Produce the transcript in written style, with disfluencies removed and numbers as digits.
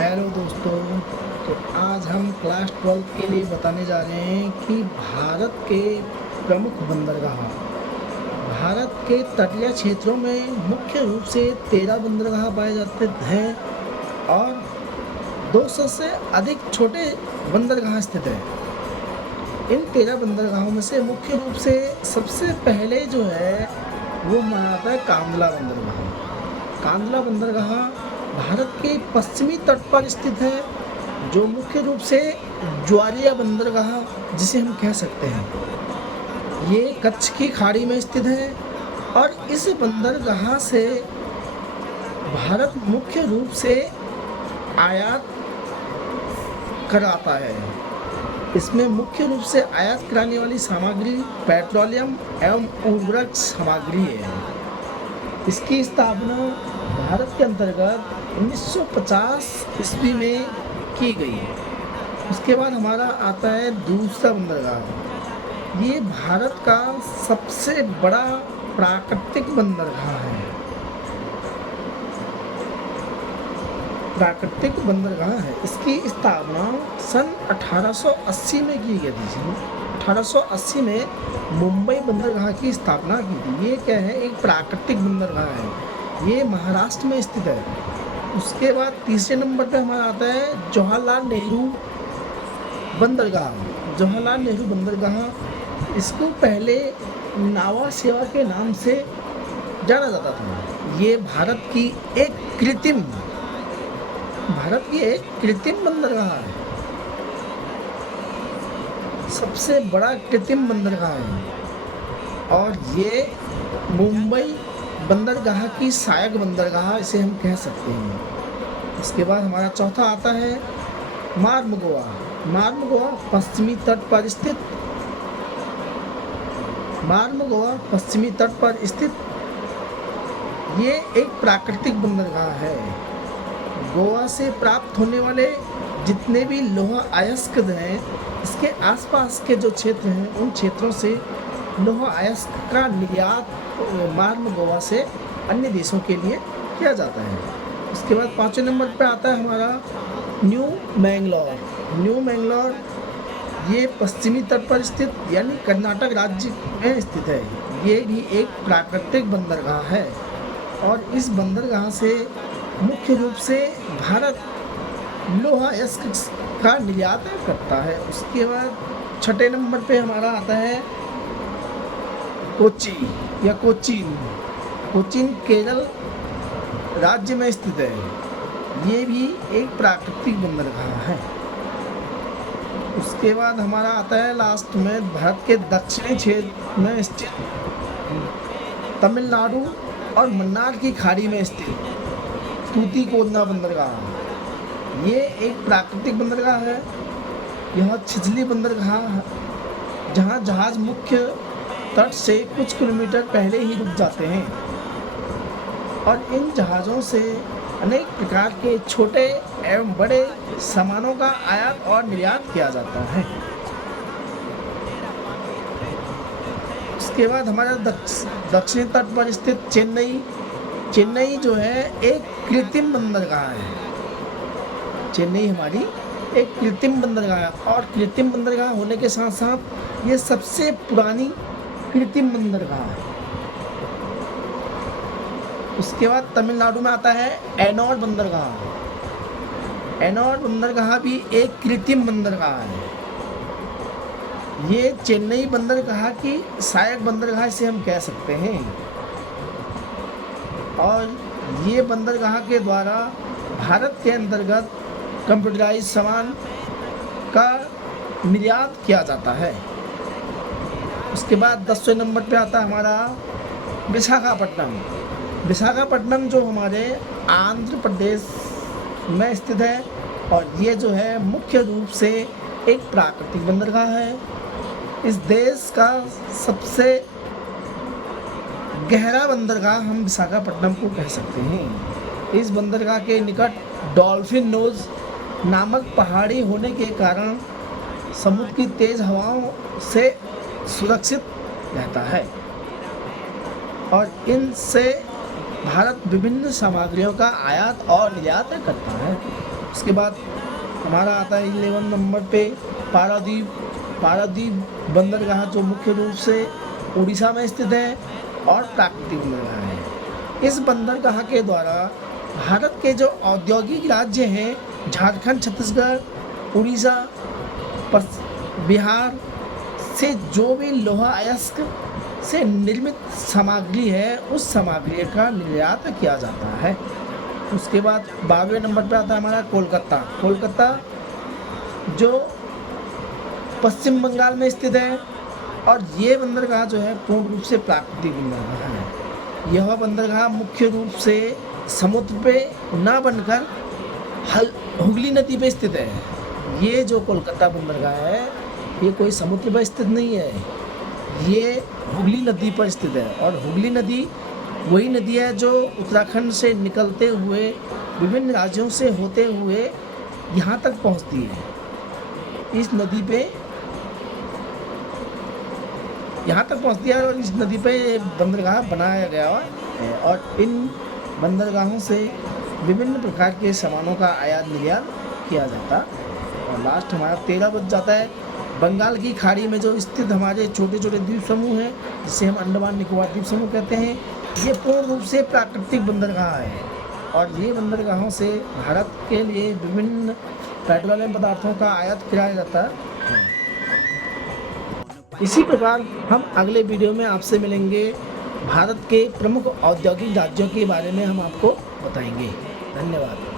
Hello दोस्तों। तो आज हम क्लास 12 के लिए बताने जा रहे हैं कि भारत के प्रमुख बंदरगाह। भारत के तटीय क्षेत्रों में मुख्य रूप से 13 बंदरगाह पाए जाते हैं और 200 से अधिक छोटे बंदरगाह स्थित हैं। इन 13 बंदरगाहों में से मुख्य रूप से सबसे पहले जो है वो माना जाता है कांदला बंदरगाह। कांदला बंदरगाह भारत के पश्चिमी तट पर स्थित है, जो मुख्य रूप से ज्वारिया बंदरगाह जिसे हम कह सकते हैं। ये कच्छ की खाड़ी में स्थित है और इस बंदरगाह से भारत मुख्य रूप से आयात कराता है। इसमें मुख्य रूप से आयात कराने वाली सामग्री पेट्रोलियम एवं उर्वरक सामग्री है। इसकी स्थापना भारत के अंतर्गत 1950 ईस्वी में की गई। उसके बाद हमारा आता है दूसरा बंदरगाह। ये भारत का सबसे बड़ा प्राकृतिक बंदरगाह है। इसकी स्थापना सन 1880 में की गई थी। 1880 में मुंबई बंदरगाह की स्थापना की थी। ये क्या है, एक प्राकृतिक बंदरगाह है। ये महाराष्ट्र में स्थित है। उसके बाद तीसरे नंबर पे हमारा आता है जवाहरलाल नेहरू बंदरगाह। जवाहरलाल नेहरू बंदरगाह, इसको पहले नावा सेवा के नाम से जाना जाता था। ये भारत की एक कृत्रिम बंदरगाह है। सबसे बड़ा कृत्रिम बंदरगाह है और ये मुंबई बंदरगाह की सहायक बंदरगाह इसे हम कह सकते हैं। इसके बाद हमारा चौथा आता है मार्मगोआ। मार्मगोआ पश्चिमी तट पर स्थित ये एक प्राकृतिक बंदरगाह है। गोवा से प्राप्त होने वाले जितने भी लौह अयस्क हैं, इसके आसपास के जो क्षेत्र हैं, उन क्षेत्रों से लौह अयस्क का निर्यात मार्मगोआ से अन्य देशों के लिए किया जाता है। उसके बाद पाँचवें नंबर पे आता है हमारा न्यू मैंगलोर। ये पश्चिमी तट पर स्थित यानी कर्नाटक राज्य में स्थित है। ये भी एक प्राकृतिक बंदरगाह है और इस बंदरगाह से मुख्य रूप से भारत लौह अयस्क का निर्यात करता है। उसके बाद छठे नंबर पे हमारा आता है कोचीन केरल राज्य में स्थित है। ये भी एक प्राकृतिक बंदरगाह है। उसके बाद हमारा आता है लास्ट में भारत के दक्षिणी क्षेत्र में स्थित तमिलनाडु और मन्नार की खाड़ी में स्थित तूतीकोरना बंदरगाह। ये एक प्राकृतिक बंदरगाह है। यह छिछली बंदरगाह है, जहाँ जहाज मुख्य तट से कुछ किलोमीटर पहले ही रुक जाते हैं और इन जहाज़ों से अनेक प्रकार के छोटे एवं बड़े सामानों का आयात और निर्यात किया जाता है। उसके बाद हमारा दक्षिणी तट पर स्थित चेन्नई जो है एक कृत्रिम बंदरगाह है। चेन्नई हमारी एक कृत्रिम बंदरगाह है और कृत्रिम बंदरगाह होने के साथ साथ ये सबसे पुरानी कृत्रिम बंदरगाह है। उसके बाद तमिलनाडु में आता है एनोर बंदरगाह। एनोर बंदरगाह भी एक कृत्रिम बंदरगाह है। ये चेन्नई बंदरगाह की सहायक बंदरगाह इसे हम कह सकते हैं और ये बंदरगाह के द्वारा भारत के अंतर्गत कंप्यूटराइज सामान का निर्यात किया जाता है। उसके बाद 10वें नंबर पे आता है हमारा विशाखापट्टनम जो हमारे आंध्र प्रदेश में स्थित है और ये जो है मुख्य रूप से एक प्राकृतिक बंदरगाह है। इस देश का सबसे गहरा बंदरगाह हम विशाखापट्टनम को कह सकते हैं। इस बंदरगाह के निकट डॉल्फिन नोज नामक पहाड़ी होने के कारण समुद्र की तेज हवाओं से सुरक्षित रहता है और इनसे भारत विभिन्न सामग्रियों का आयात और निर्यात करता है। उसके बाद हमारा आता है 11 नंबर पे पारादीप। पारादीप बंदरगाह जो मुख्य रूप से उड़ीसा में स्थित है और प्राकृतिक बंदरगाह है। इस बंदरगाह के द्वारा भारत के जो औद्योगिक राज्य हैं झारखंड, छत्तीसगढ़, उड़ीसा, बिहार से जो भी लोहा अयस्क से निर्मित सामग्री है उस सामग्री का निर्यात किया जाता है। उसके बाद 12वें नंबर पे आता है हमारा कोलकाता। कोलकाता जो पश्चिम बंगाल में स्थित है और ये बंदरगाह जो है पूर्ण रूप से प्राकृतिक बंदरगाह है। यह बंदरगाह मुख्य रूप से समुद्र पे न बनकर हुगली नदी पे स्थित है। ये जो कोलकाता बंदरगाह है ये कोई समुद्र पर स्थित नहीं है, ये हुगली नदी पर स्थित है। और हुगली नदी वही नदी है जो उत्तराखंड से निकलते हुए विभिन्न राज्यों से होते हुए यहाँ तक पहुँचती है। इस नदी पे यहाँ तक पहुँचती है और इस नदी पे बंदरगाह बनाया गया है और इन बंदरगाहों से विभिन्न प्रकार के सामानों का आयात निर्यात किया जाता है। और लास्ट हमारा 13 बच जाता है बंगाल की खाड़ी में जो स्थित हमारे छोटे छोटे द्वीप समूह हैं जिसे हम अंडमान निकोबार द्वीप समूह कहते हैं। ये पूर्ण रूप से प्राकृतिक बंदरगाह है और ये बंदरगाहों से भारत के लिए विभिन्न पेट्रोलियम पदार्थों का आयात किया जाता है। इसी प्रकार हम अगले वीडियो में आपसे मिलेंगे। भारत के प्रमुख औद्योगिक राज्यों के बारे में हम आपको बताएंगे। धन्यवाद।